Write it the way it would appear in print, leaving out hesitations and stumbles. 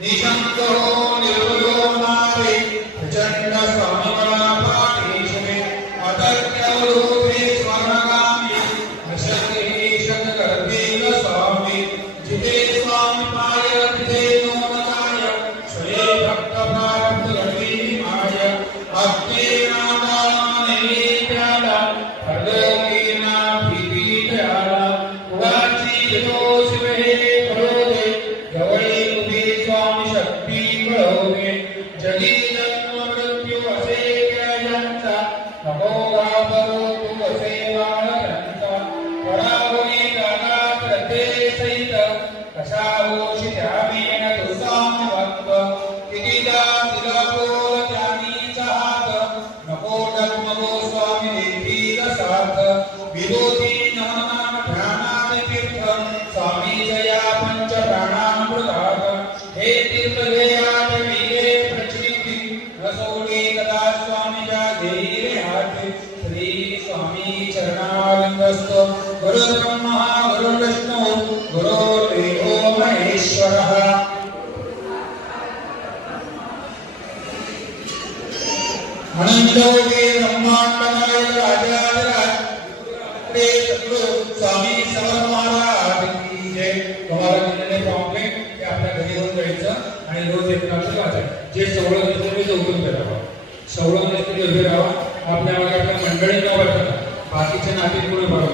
निशंको निर्वयो नारे प्रचंड स्वामीबळा पाठीशमे अतर्क्यवरूपे स्वर्णगामी अशक्ती शतकर्तेन स्वामी जिते स्वामी पाय तिथे नोनकाय स्वये भक्त प्राप्त घटी माय अग्निनादाने त्याला भगवीना भीतीला उगाची दोष हे कळोदे जवळी उभे स्वामी शक्ती कळवणे जगी जन्म मृत्यू असे ज्यांचा नको घाबरो तू असे बाळांचा परावणी कागात रथे सहित कशा होशी त्यावेन तू स्वामी भक्त कितीदा तिला बोल त्यानीचा हात नको डगमगो स्वामी देतील साथ विरोधी नमनाम ध्यानात तीर्थ स्वामी जया पंच प्राणामृतात हे तीर्थ घेयात वीरे प्रचिती रसोडी कदा स्वामीच्या धैर्य हाती श्री स्वामी चरणारविंदस्तो गुरु ब्रह्मा गुरु विष्णु गुरुर्देवो महेश्वरः अनंतोगे ब्रह्मांडमय राजाधिराज ते सद्गुरु स्वामी समर्थ महाराज की जय। तुम्हाला दिलेले पॉम्पलेट ते आपल्या घरी घेऊन जायचं आणि रोज एक वाक्य वाचायचं। जे सवळ नसते ते उठून करावं, सवळ नसते ते उभे राहावं। आपल्या आपल्या मंडळींना वाटतं बाकीच्या नाते पुढे बघा।